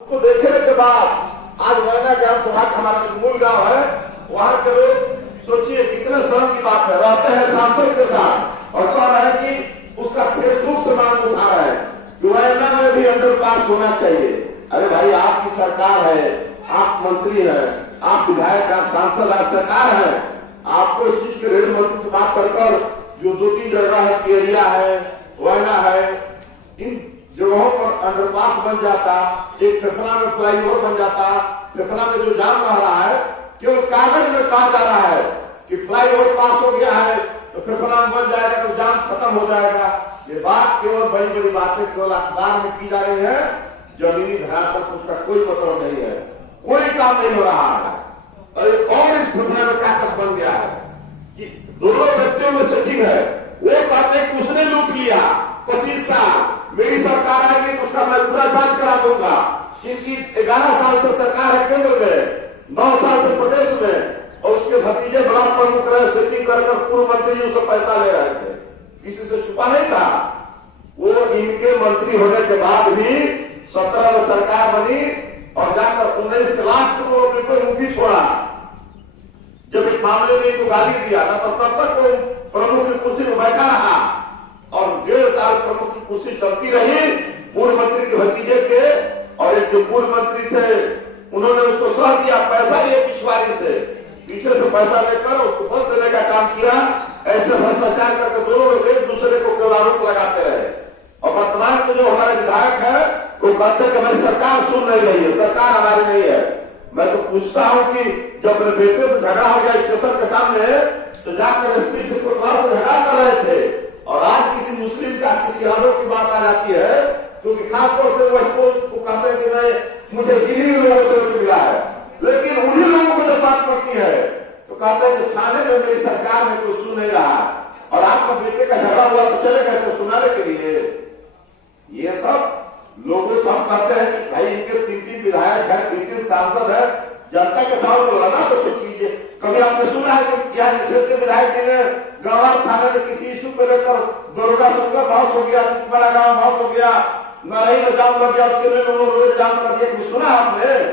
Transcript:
उसको देखने के बाद आज वैना ज्ञान सभा हमारा जो मूल गांव है, वहाँ के लोग सोचिए कितने शर्म की बात है, रहते हैं सांसद के साथ और कह रहे हैं कि उसका फेसबुक से मांग उठा रहा है कि वैना में भी अंडरपास होना चाहिए। अरे भाई, आपकी सरकार है, आप मंत्री हैं, आप विधायक, आप सांसद, आप सरकार है, आपको इस चीज के रेल मंत्री से बात कर जो 2-3 जगह है, केरिया है, वैना है, इन जगहों पर अंडरपास बन जाता, एक फेफड़ा में फ्लाईओवर बन जाता, फेफड़ा में जो जाम रह रहा है केवल कागज में कहा जा रहा है कि फ्लाईओवर पास हो गया है तो फेफड़ा में बन जाएगा तो जाम खत्म हो जाएगा। ये बात केवल बड़ी बड़ी बातें केवल अखबार में की जा रही है, जमीनी धरातल पर उसका कोई मतलब नहीं है, कोई काम नहीं हो रहा है। और इस फेफड़ा में कागज बन गया है कि दोनों व्यक्तियों में से ठीक है, वो बातें कि उसने लूट लिया 25 साल, मेरी सरकार आएगी तो उसका मैं पूरा जांच करा दूंगा। क्योंकि 11 साल से सरकार है केंद्र में, 9 साल से प्रदेश में, और उसके भतीजे बड़ा प्रमुख रहे, सेटिंग कर पूर्व मंत्री उससे पैसा ले रहे थे, किसी से छुपा नहीं था। वो इनके मंत्री होने के बाद भी 17 में सरकार बनी और जाकर 19 के लास्ट में वो बिल्कुल मुखी छोड़ा। जब एक मामले में इनको गाली दिया ना, तो तब तक वो प्रमुख की कुर्सी में बैठा रहा और 1.5 साल प्रमुख की कुर्सी चलती रही पूर्व मंत्री के भतीजे के। और एक जो पूर्व मंत्री थे उन्होंने उसको सह दिया, पैसा लिए पिछवाड़ी से, पीछे से पैसा लेकर उसको बल देने का काम किया। ऐसे भ्रष्टाचार करके दोनों लोग एक दूसरे को केवल आरोप लगाते रहे। और वर्तमान के जो हमारे विधायक है वो कहते हैं कि हमारी सरकार सुन नहीं रही है, सरकार हमारी नहीं है। मैं तो पूछता हूं कि जब मेरे बेटे से झगड़ा हो गया स्टेशन के सामने, तो जाकर एसपी से कोतवाल से झगड़ा कर रहे थे, और आज किसी मुस्लिम का, किसी यादव की बात आ जाती है, क्योंकि खासतौर से वो कहते हैं कि मैं मुझे इन्हीं लोगों से मिला है, लेकिन उन्हीं लोगों को जब बात पड़ती है तो कहते हैं कि थाने में मेरी सरकार में कोई सुन नहीं रहा, और आपका बेटे का झगड़ा हुआ तो चले गए तो सुनाने के लिए। ये सब लोगों से हम कहते हैं कि भाई इनके 3-3 विधायक है, 3-3 सांसद है, जनता के साथ बोला ना तो कीजिए। कभी आपने सुना है कि यहाँ क्षेत्र के विधायक जी ने गंगार थाने में किसी इशू को लेकर दरोगा सुनकर बहस हो गया, चितवाड़ा गांव बहस हो गया, नारायण में जाम लग गया, उसके लिए लोगों रोज जाम कर दिया, सुना आपने?